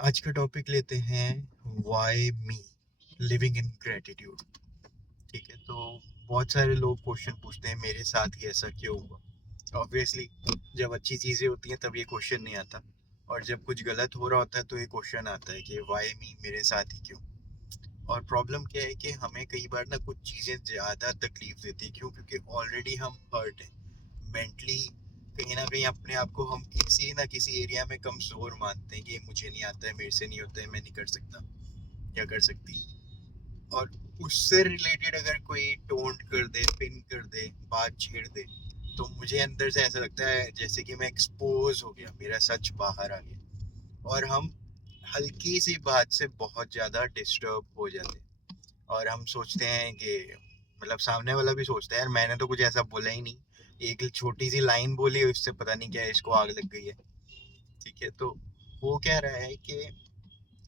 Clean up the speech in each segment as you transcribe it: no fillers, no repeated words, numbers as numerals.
आज का टॉपिक लेते हैं why me living in gratitude. ठीक है, तो बहुत सारे लोग क्वेश्चन पूछते हैं मेरे साथ ही ऐसा क्यों हुआ। ऑब्वियसली जब अच्छी चीज़ें होती हैं तब ये क्वेश्चन नहीं आता, और जब कुछ गलत हो रहा होता है तो ये क्वेश्चन आता है कि व्हाई मी, मेरे साथ ही क्यों। और प्रॉब्लम क्या है कि हमें कई बार ना कुछ चीज़ें ज़्यादा तकलीफ देती है। क्यों? क्योंकि ऑलरेडी हम हर्ट हैं मेंटली। कहीं ना कहीं अपने आप को हम किसी ना किसी एरिया में कमज़ोर मानते हैं कि ये मुझे नहीं आता है, मेरे से नहीं होता है, मैं नहीं कर सकता या कर सकती। और उससे रिलेटेड अगर कोई टोंट कर दे, पिन कर दे, बात छेड़ दे, तो मुझे अंदर से ऐसा लगता है जैसे कि मैं एक्सपोज हो गया, मेरा सच बाहर आ गया। और हम हल्की सी बात से बहुत ज़्यादा डिस्टर्ब हो जाते हैं। और हम सोचते हैं कि मतलब सामने वाला भी सोचता है यार मैंने तो कुछ ऐसा बोला ही नहीं, एक छोटी सी लाइन बोली और इससे पता नहीं क्या है, इसको आग लग गई है। ठीक है, तो वो क्या रहा है कि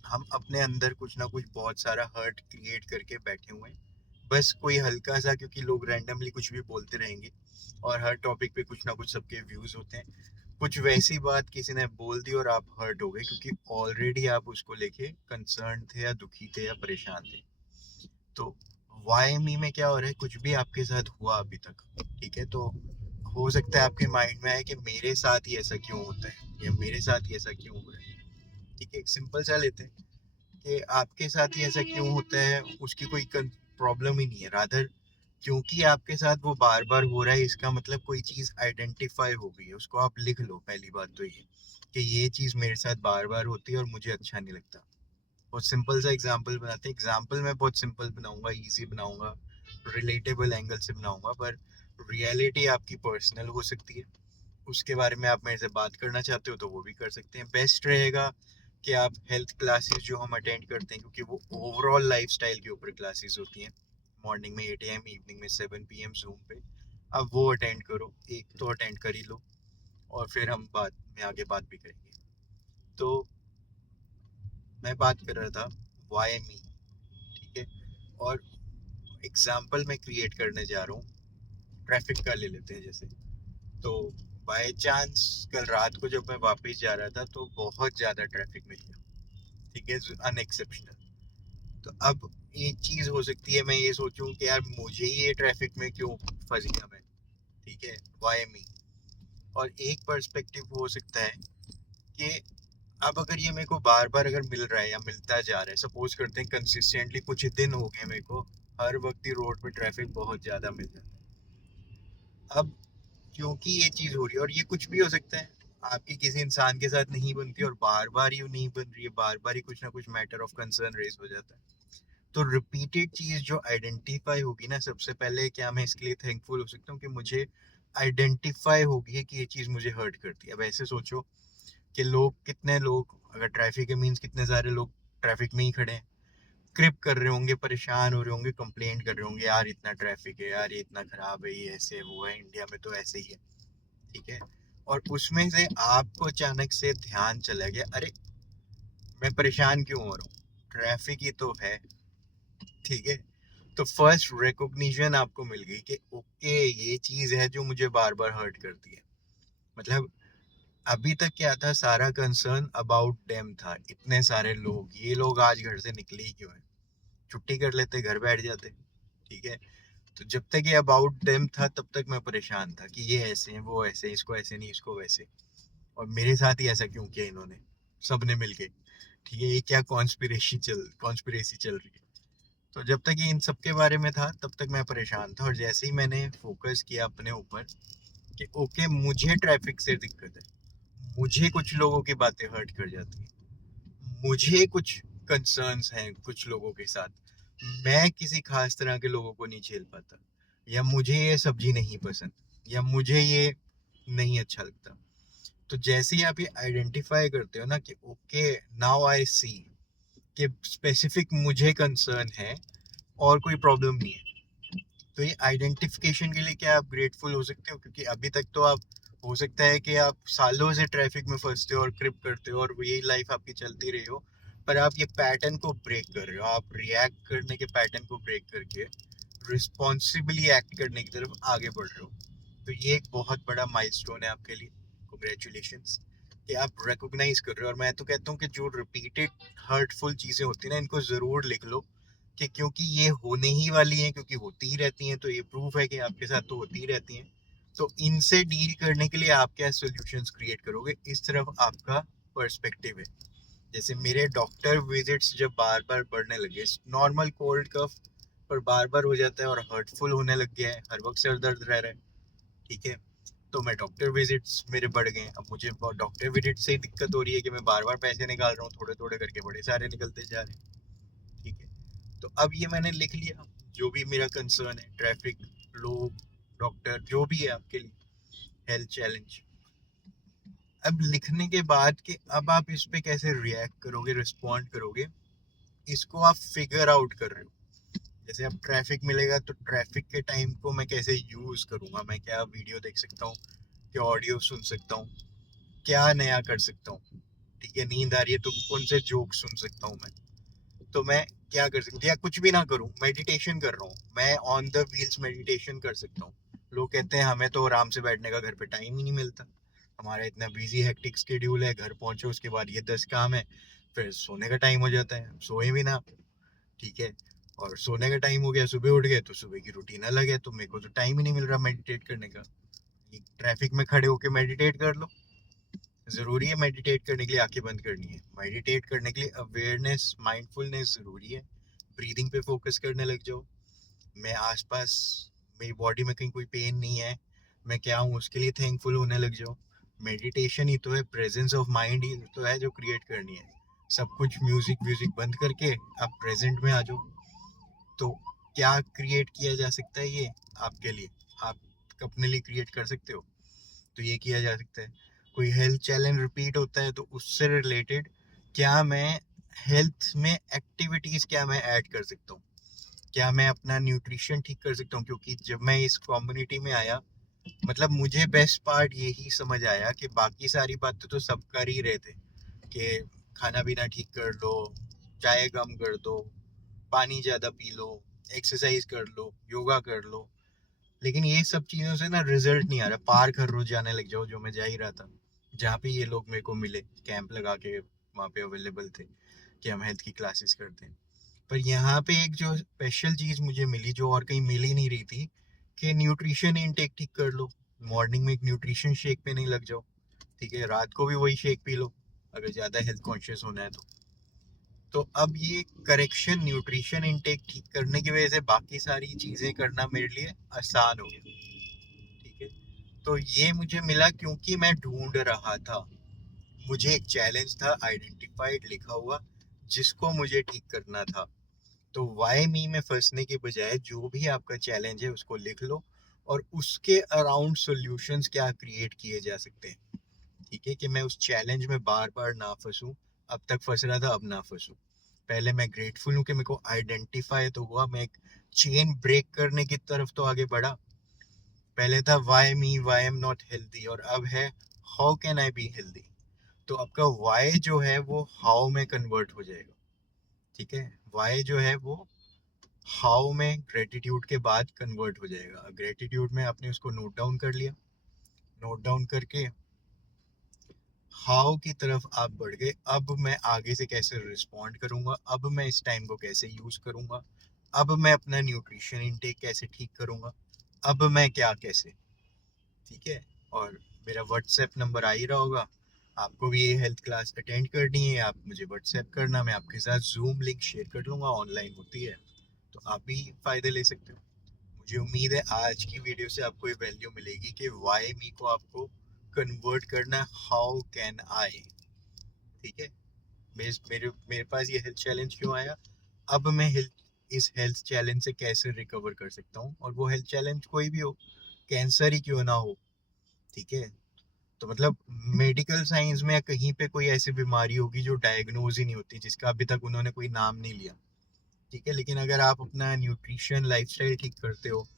हम अपने अंदर कुछ ना कुछ बहुत सारा हर्ट क्रिएट करके बैठे हुए हैं। बस कोई हल्का सा, क्योंकि लोग रैंडमली कुछ भी बोलते रहेंगे और हर टॉपिक पे कुछ ना कुछ सबके व्यूज होते हैं। कुछ वैसी बात किसी ने बोल दी और आप हर्ट हो गए, क्योंकि ऑलरेडी आप उसको लेके कंसर्न थे या दुखी थे या परेशान थे। तो वाई मी में क्या हो रहा है, कुछ भी आपके साथ हुआ अभी तक, ठीक है, तो हो सकता है आपके माइंड में आए कि मेरे साथ ही ऐसा क्यों होता है या मेरे साथ ही ऐसा क्यों हो रहा है। ठीक है, एक सिंपल सा लेते हैं कि आपके साथ ही ऐसा क्यों होता है, उसकी कोई प्रॉब्लम ही नहीं है। रादर क्योंकि आपके साथ वो बार बार हो रहा है, इसका मतलब कोई चीज़ आइडेंटिफाई हो गई है, उसको आप लिख लो। पहली बात तो ये कि ये चीज़ मेरे साथ बार बार होती है और मुझे अच्छा नहीं लगता। बहुत सिंपल सा एग्जांपल बनाते हैं। एग्जांपल मैं बहुत सिंपल बनाऊंगा, इजी बनाऊंगा, रिलेटेबल एंगल से बनाऊंगा, पर रियलिटी आपकी पर्सनल हो सकती है। उसके बारे में आप मेरे से बात करना चाहते हो तो वो भी कर सकते हैं। बेस्ट रहेगा कि आप हेल्थ क्लासेस जो हम अटेंड करते हैं, क्योंकि वो ओवरऑल लाइफस्टाइल के ऊपर क्लासेस होती हैं, मॉर्निंग में 8 AM, इवनिंग में 7 PM जूम पे, आप वो अटेंड करो। एक तो अटेंड कर ही लो, और फिर हम बाद में आगे बात भी करेंगे। तो मैं बात कर रहा था वाई मी। ठीक है, और एग्जाम्पल मैं क्रिएट करने जा रहा हूँ, ट्रैफिक का ले लेते हैं जैसे। तो बाय चांस कल रात को जब मैं वापस जा रहा था तो बहुत ज़्यादा ट्रैफिक मिल गया। ठीक है, अनएक्सेप्शनल। तो अब एक चीज़ हो सकती है, मैं ये सोचूं कि यार मुझे ये ट्रैफिक में क्यों फंस गया मैं। ठीक है, वाई मी। और एक पर्सपेक्टिव हो सकता है कि अब अगर ये मेरे को बार बार अगर मिल रहा है या मिलता जा रहा है, सपोज करते हैं कंसिस्टेंटली कुछ दिन हो गए मेरे को हर वक्त ही रोड पे ट्रैफिक बहुत ज़्यादा मिल जाता है। अब क्योंकि ये चीज हो रही है, और ये कुछ भी हो सकता है, आपकी किसी इंसान के साथ नहीं बनती और बार बार ही नहीं बन रही है, बार बार ही कुछ ना कुछ मैटर ऑफ कंसर्न रेज हो जाता है। तो रिपीटेड चीज जो आइडेंटिफाई होगी ना, सबसे पहले क्या मैं इसके लिए थैंकफुल हो सकता हूँ कि मुझे आइडेंटिफाई होगी है कि ये चीज मुझे हर्ट करती है। अब ऐसे सोचो कि लोग, कितने लोग अगर ट्रैफिक है मीन्स कितने सारे लोग ट्रैफिक में ही खड़े हैं, क्रिप कर रहे होंगे, परेशान हो रहे होंगे, कंप्लेंट कर रहे होंगे, यार इतना ट्रैफिक है, यार ये इतना खराब है, ये ऐसे वो है, इंडिया में तो ऐसे ही है। ठीक है, और उसमें से आपको अचानक से ध्यान चला गया, अरे मैं परेशान क्यों हो रहा हूँ, ट्रैफिक ही तो है। ठीक है, तो फर्स्ट रिकॉग्निशन आपको मिल गई कि ओके ये चीज है जो मुझे बार बार हर्ट करती है। मतलब अभी तक क्या था, सारा कंसर्न अबाउट देम था, इतने सारे लोग, ये लोग आज घर से निकले ही क्यों है, छुट्टी कर लेते, घर बैठ जाते। ठीक है, तो जब तक ये अबाउट देम था तब तक मैं परेशान था कि ये ऐसे हैं, वो ऐसे हैं, इसको ऐसे नहीं, इसको वैसे, और मेरे साथ ही ऐसा क्यों किया इन्होंने, सबने मिलके। ठीक है, ये क्या कॉन्स्पिरेसी चल रही है। तो जब तक ये इन सब के बारे में था तब तक मैं परेशान था, और जैसे ही मैंने फोकस किया अपने ऊपर कि ओके मुझे ट्रैफिक से दिक्कत है, मुझे कुछ लोगों की बातें हर्ट कर जाती है, मुझे कुछ कंसर्न्स हैं कुछ लोगों के साथ, मैं किसी खास तरह के लोगों को नहीं झेल पाता, या मुझे ये सब्जी नहीं पसंद, या मुझे ये नहीं अच्छा लगता। तो जैसे ही आप ये आइडेंटिफाई करते हो ना कि ओके नाउ आई सी कि स्पेसिफिक मुझे कंसर्न है और कोई प्रॉब्लम नहीं है, तो ये आइडेंटिफिकेशन के लिए क्या आप ग्रेटफुल हो सकते हो, क्योंकि अभी तक तो आप, हो सकता है कि आप सालों से ट्रैफिक में फंसते हो और क्रिप करते हो और यही लाइफ आपकी चलती रही हो, पर आप ये पैटर्न को ब्रेक कर रहे हो, आप रिएक्ट करने के पैटर्न को ब्रेक करके रिस्पॉन्सिबली एक्ट करने की तरफ आगे बढ़ रहे हो। तो ये एक बहुत बड़ा माइलस्टोन है आपके लिए, कॉन्ग्रेचुलेशंस। कि आप रिकॉग्नाइज कर रहे हो। और मैं तो कहता हूँ कि जो रिपीटेड हर्टफुल चीजें होती है ना, इनको जरूर लिख लो, कि क्योंकि ये होने ही वाली हैं, क्योंकि होती ही रहती हैं, तो ये प्रूफ है कि आपके साथ तो होती ही रहती हैं। तो इनसे डील करने के लिए आप क्या सॉल्यूशंस क्रिएट करोगे, इस तरफ आपका पर्सपेक्टिव है। जैसे मेरे डॉक्टर विजिट्स जब बार बार बढ़ने लगे, नॉर्मल कोल्ड कफ पर बार बार हो जाता है और हर्टफुल होने लग गया है, हर वक्त सर दर्द रह रहा है, ठीक है, तो मैं डॉक्टर विजिट्स मेरे बढ़ गए। अब मुझे डॉक्टर विजिट से ही दिक्कत हो रही है कि मैं बार बार पैसे निकाल रहा हूँ, थोड़े थोड़े करके बड़े सारे निकलते जा रहे हैं, ठीक है। तो अब ये मैंने लिख लिया, जो भी मेरा कंसर्न है, ट्रैफिक, लोग, डॉक्टर, जो भी है आपके लिए हेल्थ चैलेंज। अब लिखने के बाद कि अब आप इस पे कैसे रिएक्ट करोगे, रिस्पॉन्ड करोगे, इसको आप फिगर आउट कर रहे हो। जैसे अब ट्रैफिक मिलेगा तो ट्रैफिक के टाइम को मैं कैसे यूज करूंगा, मैं क्या वीडियो देख सकता हूँ, क्या ऑडियो सुन सकता हूँ, क्या नया कर सकता हूँ, ठीक है, नींद आ रही है तो कौन से जोक सुन सकता हूँ मैं, तो मैं क्या कर सकता हूँ, या कुछ भी ना करूँ, मेडिटेशन कर रहा हूँ, मैं ऑन द व्हील्स मेडिटेशन कर सकता हूँ। लोग कहते हैं हमें तो आराम से बैठने का घर पे टाइम ही नहीं मिलता, हमारा इतना बिजी हेक्टिक स्केड्यूल है, घर पहुंचो उसके बाद ये 10 काम है, फिर सोने का टाइम हो जाता है, सोए भी ना, ठीक है, और सोने का टाइम हो गया, सुबह उठ गए तो सुबह की रूटीन अलग है, तो मेरे को तो टाइम ही नहीं मिल रहा मेडिटेट करने का। ट्रैफिक में खड़े होके मेडिटेट कर लो, जरूरी है मेडिटेट करने के लिए आंखें बंद करनी है, मेडिटेट करने के लिए अवेयरनेस, माइंडफुलनेस जरूरी है, ब्रीदिंग पे फोकस करने लग जाओ, मैं आसपास, मेरी बॉडी में कहीं कोई पेन नहीं है, मैं क्या हूँ उसके लिए थैंकफुल होने लग जाओ। मेडिटेशन ही तो है, प्रेजेंस ऑफ माइंड ही तो है जो क्रिएट करनी है। सब कुछ म्यूजिक व्यूजिक बंद करके आप प्रेजेंट में आ जाओ। तो क्या क्रिएट किया जा सकता है ये आपके लिए, आप अपने लिए क्रिएट कर सकते हो, तो ये किया जा सकता है। कोई हेल्थ चैलेंज रिपीट होता है तो उससे रिलेटेड क्या मैं हेल्थ में एक्टिविटीज क्या मैं ऐड कर सकता हूँ, क्या मैं अपना न्यूट्रिशन ठीक कर सकता हूँ, क्योंकि जब मैं इस कम्युनिटी में आया, मतलब मुझे बेस्ट पार्ट यही समझ आया कि बाकी सारी बातें तो सब कर ही रहे थे, कि खाना पीना ठीक कर लो, चाय कम कर दो, पानी ज्यादा पी लो, एक्सरसाइज कर लो, योगा कर लो, लेकिन ये सब चीजों से ना रिजल्ट नहीं आ रहा। पार्क हर रोज जाने लग जाओ, जो मैं जा ही रहा था, जहाँ पे ये लोग मेरे को मिले, कैंप लगा के वहाँ पे अवेलेबल थे कि हम हेल्थ की क्लासेस करते हैं। पर यहाँ पे एक जो स्पेशल चीज मुझे मिली, जो और कहीं मिल ही नहीं रही थी, कि न्यूट्रिशन इनटेक ठीक कर लो, मॉर्निंग में एक न्यूट्रिशन शेक पे नहीं लग जाओ, ठीक है, रात को भी वही शेक पी लो अगर ज्यादा हेल्थ कॉन्शियस होना है तो अब ये करेक्शन, न्यूट्रिशन इनटेक ठीक करने की वजह से बाकी सारी चीजें करना मेरे लिए आसान हो गया, ठीक है। तो ये मुझे मिला क्योंकि मैं ढूंढ रहा था, मुझे एक चैलेंज था आइडेंटिफाइड लिखा हुआ, जिसको मुझे ठीक करना था। तो वाई मी में फंसने के बजाय जो भी आपका चैलेंज है उसको लिख लो, और उसके अराउंड सॉल्यूशंस क्या क्रिएट किए जा सकते हैं, ठीक है, कि मैं उस चैलेंज में बार बार ना फंसूं। अब तक फंस रहा था, अब ना फंसूं। पहले मैं ग्रेटफुल हूँ कि मेरे को आइडेंटिफाई तो हुआ, मैं एक चेन ब्रेक करने की तरफ तो आगे बढ़ा। पहले था why me, why I'm not healthy, और अब है how can I be healthy. तो आपका वाई जो है वो हाउ में कन्वर्ट हो जाएगा, ठीक है, वाई जो है वो हाउ में ग्रेटिट्यूड के बाद कन्वर्ट हो जाएगा। ग्रेटिट्यूड में आपने उसको नोट डाउन कर लिया, नोट डाउन करके हाउ की तरफ आप बढ़ गए, अब मैं आगे से कैसे रिस्पॉन्ड करूंगा, अब मैं इस टाइम को कैसे यूज करूंगा, अब मैं अपना न्यूट्रिशन इनटेक कैसे ठीक करूंगा, अब मैं क्या कैसे, ठीक है। और मेरा व्हाट्सएप नंबर आ ही रहा होगा, आपको भी ये हेल्थ क्लास अटेंड करनी है, आप मुझे व्हाट्सएप करना, मैं आपके साथ जूम लिंक शेयर कर लूंगा, ऑनलाइन होती है, तो आप भी फायदे ले सकते हो। मुझे उम्मीद है आज की वीडियो से आपको ये वैल्यू मिलेगी कि वाई मी को आपको कन्वर्ट करना है हाउ कैन आई, ठीक है। मेरे मेरे पास ये हेल्थ चैलेंज क्यों आया, अब मैं हेल्थ, इस हेल्थ चैलेंज से कैसे रिकवर कर सकता हूँ, और वो हेल्थ चैलेंज कोई भी हो, कैंसर ही क्यों ना हो, ठीक है। तो मतलब मेडिकल साइंस में या कहीं पे कोई ऐसी बीमारी होगी जो डायग्नोज ही नहीं होती, जिसका अभी तक उन्होंने कोई नाम नहीं लिया, ठीक है, लेकिन अगर आप अपना न्यूट्रिशन लाइफस्टाइल ठीक करते हो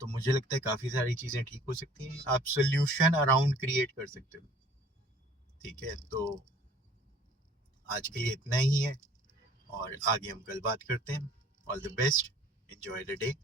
तो मुझे लगता है काफी सारी चीजें ठीक हो सकती हैं, आप सोल्यूशन अराउंड क्रिएट कर सकते हो, ठीक है। तो आज के लिए इतना ही है, और आगे हम कल बात करते हैं। All the best, enjoy the day.